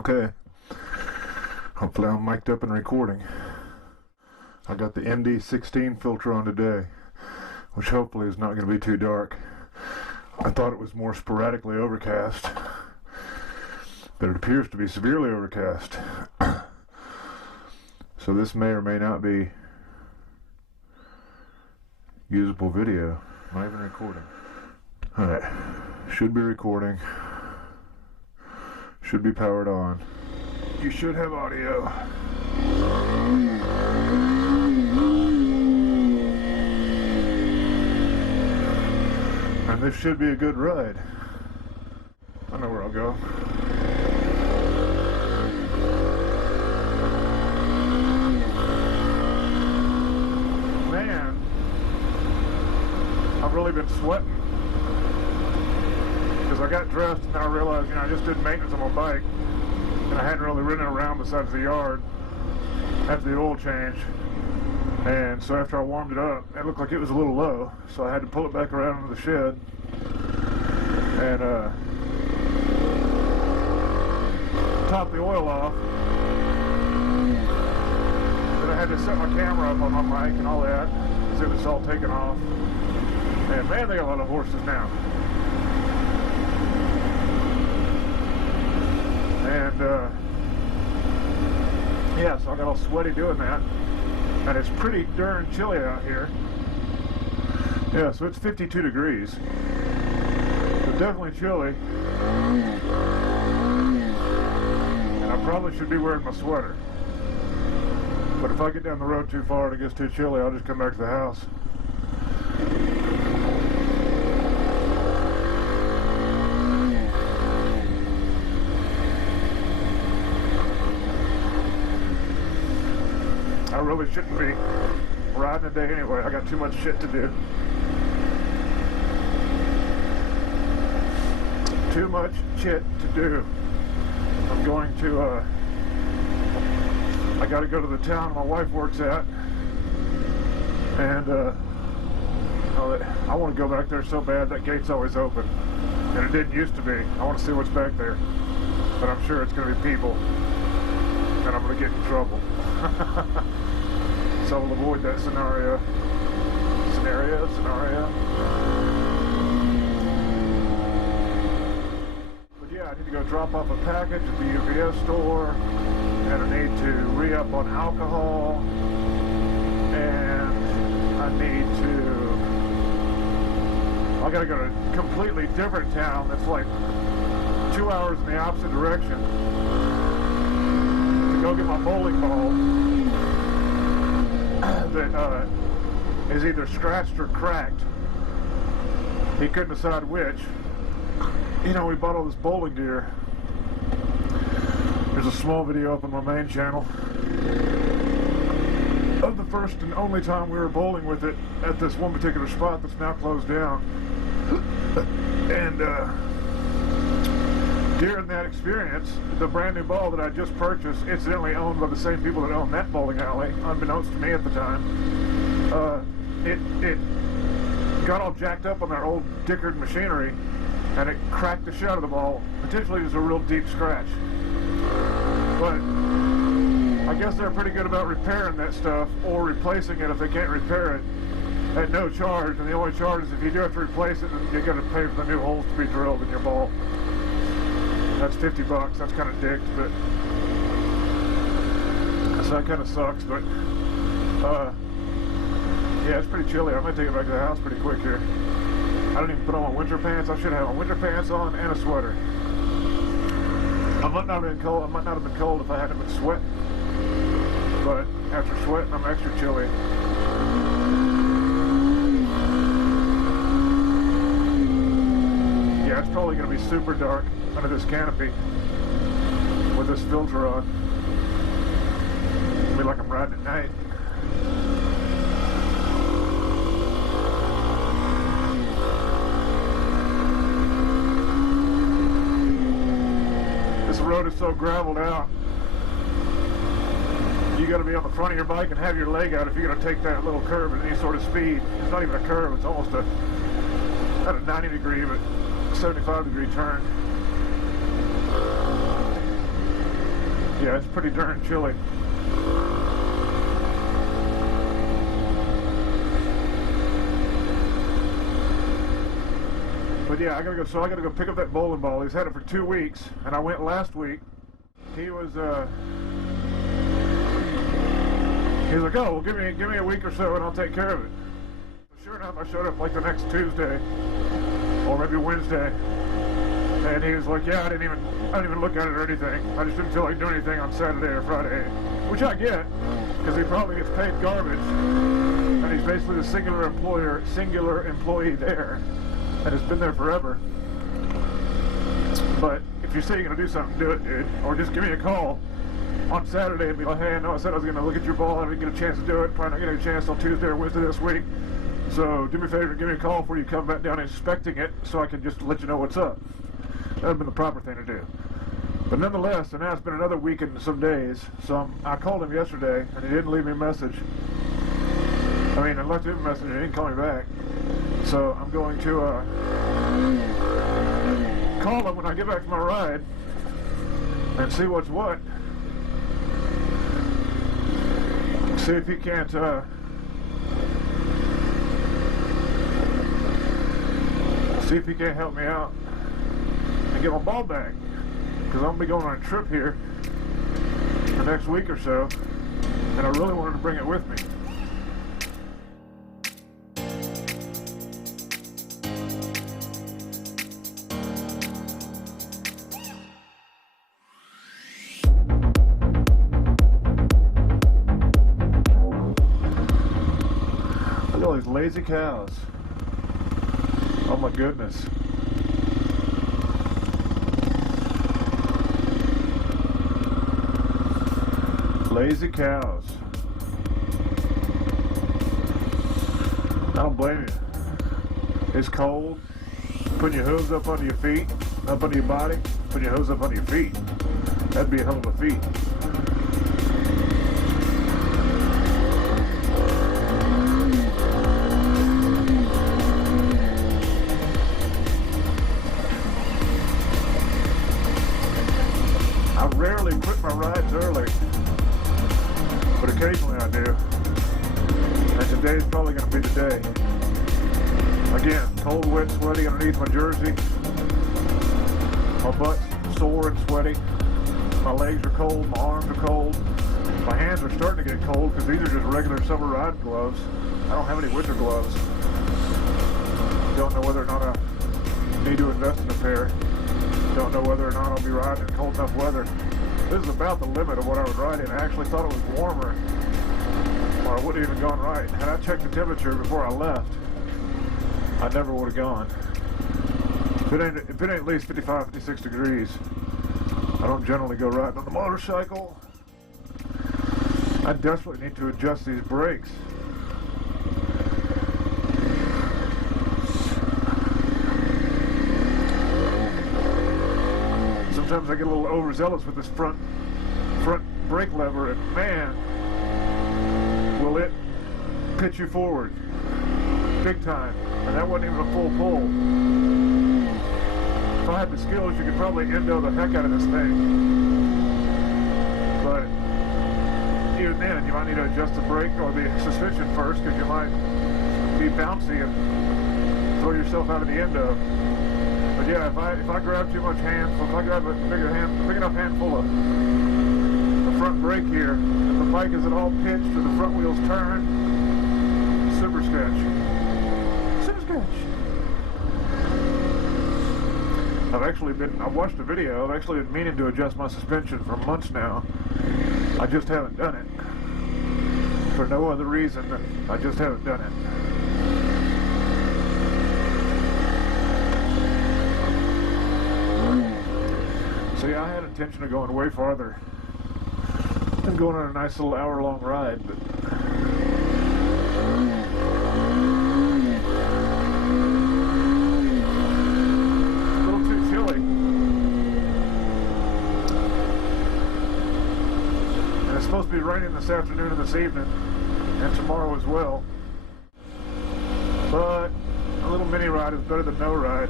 Okay, hopefully I'm mic'd up and recording. I got the ND16 filter on today, which hopefully is not going to be too dark. I thought it was more sporadically overcast, but it appears to be severely overcast. So this may or may not be usable video. Not even recording. Alright, should be recording. Should be powered on. You should have audio. And this should be a good ride. I know where I'll go. Man, I've really been sweating. Because I got dressed and then I realized, I just did maintenance on my bike. And I hadn't really ridden around besides the yard after the oil change. And so after I warmed it up, it looked like it was a little low. So I had to pull it back around into the shed. And top the oil off. Then I had to set my camera up on my mic and all that. See if it's all taken off. And man, they got a lot of horses now. And yeah, so I got all sweaty doing that. And it's pretty darn chilly out here. Yeah, so it's 52 degrees. So definitely chilly. And I probably should be wearing my sweater. But if I get down the road too far and it gets too chilly, I'll just come back to the house. I really shouldn't be riding today anyway. I got too much shit to do. Too much shit to do. I'm going to, I gotta go to the town my wife works at. And, I want to go back there so bad. That gate's always open. And it didn't used to be. I want to see what's back there. But I'm sure it's going to be people. And I'm going to get in trouble. So we'll avoid that scenario. Scenario. But yeah, I need to go drop off a package at the UPS store. And I need to re-up on alcohol. And I gotta go to a completely different town that's like 2 hours in the opposite direction to go get my bowling ball that is either scratched or cracked. He couldn't decide which. We bought all this bowling gear. There's a small video up on my main channel of the first and only time we were bowling with it at this one particular spot that's now closed down. And during that experience, the brand new ball that I just purchased, incidentally owned by the same people that own that bowling alley, unbeknownst to me at the time, it got all jacked up on their old Dickard machinery, and it cracked the shit out of the ball. Potentially it was a real deep scratch. But I guess they're pretty good about repairing that stuff, or replacing it if they can't repair it, at no charge. And the only charge is if you do have to replace it, then you're going to pay for the new holes to be drilled in your ball. That's $50. That's kind of dicked, but so that kind of sucks. But yeah, it's pretty chilly. I'm gonna take it back to the house pretty quick here. I don't even put on my winter pants. I should have my winter pants on and a sweater. I might not have been cold. I might not have been cold if I hadn't been sweating. But after sweating, I'm extra chilly. Yeah, it's probably going to be super dark under this canopy with this filter on. It'll be like I'm riding at night. This road is so graveled out. You got to be on the front of your bike and have your leg out if you're going to take that little curve at any sort of speed. It's not even a curve, it's almost not a 90 degree, but 75-degree turn. Yeah, it's pretty darn chilly. But yeah, I gotta go pick up that bowling ball. He's had it for 2 weeks, and I went last week. He was like, oh, well, give me a week or so and I'll take care of it. So sure enough, I showed up like the next Tuesday, or maybe Wednesday, and he was like, yeah, I didn't even look at it or anything. I just didn't feel like doing anything on Saturday or Friday, which I get, because he probably gets paid garbage, and he's basically the singular employee there, and has been there forever. But if you say you're going to do something, do it, dude. Or just give me a call on Saturday and be like, hey, I know I said I was going to look at your ball. I didn't get a chance to do it. Probably not getting a chance till Tuesday or Wednesday this week. So do me a favor, give me a call before you come back down inspecting it so I can just let you know what's up. That would have been the proper thing to do. But nonetheless, and now it's been another week and some days. So I called him yesterday and he didn't leave me a message. I mean, I left him a message and he didn't call me back. So I'm going to call him when I get back from my ride and see what's what. See if he can't help me out and get my ball back, because I'm gonna be going on a trip here the next week or so, and I really wanted to bring it with me. Look at all these lazy cows. Oh my goodness. Lazy cows. I don't blame you. It's cold. Putting your hooves up under your feet, up under your body, putting your hooves up under your feet. That'd be a hell of a feat. I rarely quit my rides early, but occasionally I do. And today's probably going to be the day. Again, cold, wet, sweaty underneath my jersey. My butt's sore and sweaty. My legs are cold, my arms are cold. My hands are starting to get cold because these are just regular summer ride gloves. I don't have any winter gloves. Don't know whether or not I need to invest in a pair. Don't know whether or not I'll be riding in cold enough weather. This is about the limit of what I would ride in. I actually thought it was warmer, or I wouldn't have even gone right. Had I checked the temperature before I left, I never would have gone. If it ain't at least 55, 56 degrees, I don't generally go riding on the motorcycle. I desperately need to adjust these brakes. Sometimes I get a little overzealous with this front brake lever, and man, will it pitch you forward big time. And that wasn't even a full pull. If I had the skills, you could probably endo the heck out of this thing. But even then, you might need to adjust the brake or the suspension first, because you might be bouncy and throw yourself out of the endo. But yeah, if I grab too much hand, if I grab a big enough handful of the front brake here, if the bike is at all pitched or the front wheels turn, super sketch. Super sketch. I've watched a video. I've actually been meaning to adjust my suspension for months now. I just haven't done it. For no other reason than I just haven't done it. So yeah, I had intention of going way farther and going on a nice little hour-long ride, but a little too chilly. And it's supposed to be raining this afternoon and this evening, and tomorrow as well. But a little mini ride is better than no ride.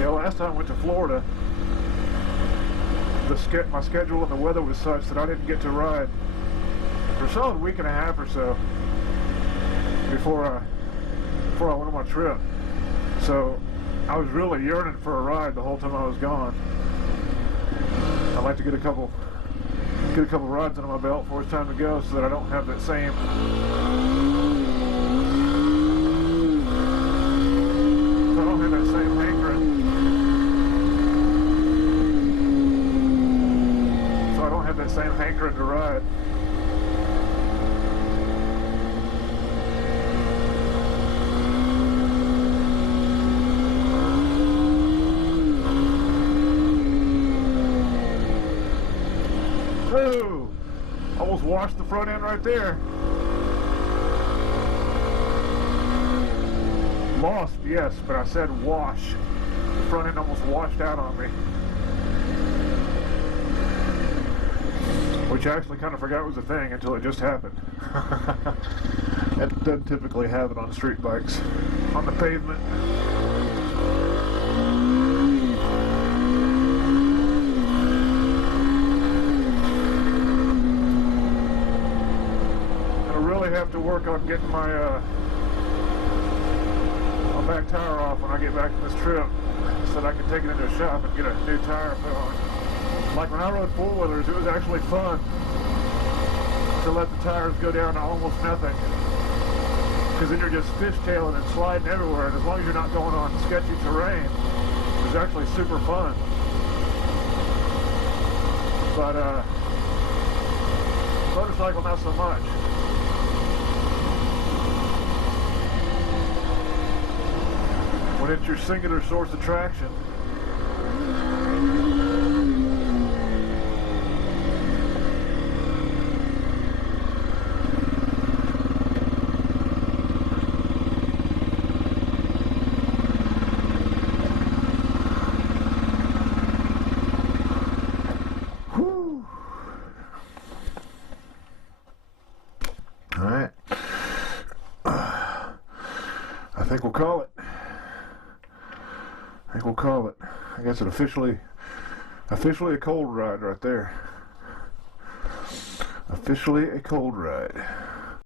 Yeah, last time I went to Florida, my schedule and the weather was such that I didn't get to ride for a solid week and a half or so before I went on my trip. So I was really yearning for a ride the whole time I was gone. I'd like to get a couple rides under my belt before it's time to go, so that I don't have that same hankering. So I don't have that same hankering to ride. Whoa! Almost washed the front end right there. Lost, yes, but I said wash. The front end almost washed out on me. Which I actually kind of forgot was a thing until it just happened. It doesn't typically happen on street bikes. On the pavement. Have to work on getting my back tire off when I get back from this trip, so that I can take it into a shop and get a new tire put on. Like when I rode four-wheelers, it was actually fun to let the tires go down to almost nothing, because then you're just fishtailing and sliding everywhere, and as long as you're not going on sketchy terrain, it's actually super fun. But motorcycle, not so much. When it's your singular source of traction. Whew. All right. I think we'll call it. I think we'll call it. I guess it officially a cold ride right there. Officially a cold ride.